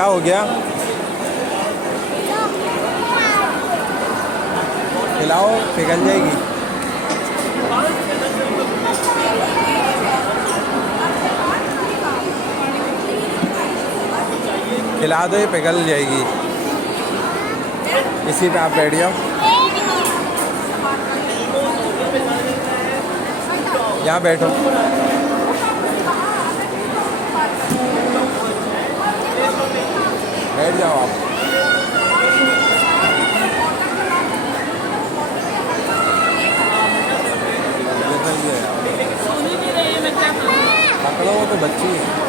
क्या हो गया? खिलाओ, पिघल जाएगी। खिला दो, ये पिघल जाएगी। इसी पे आप बैठ जाओ, यहाँ बैठो। बैठ जाओ आप। पकड़ो, वो तो बच्ची है।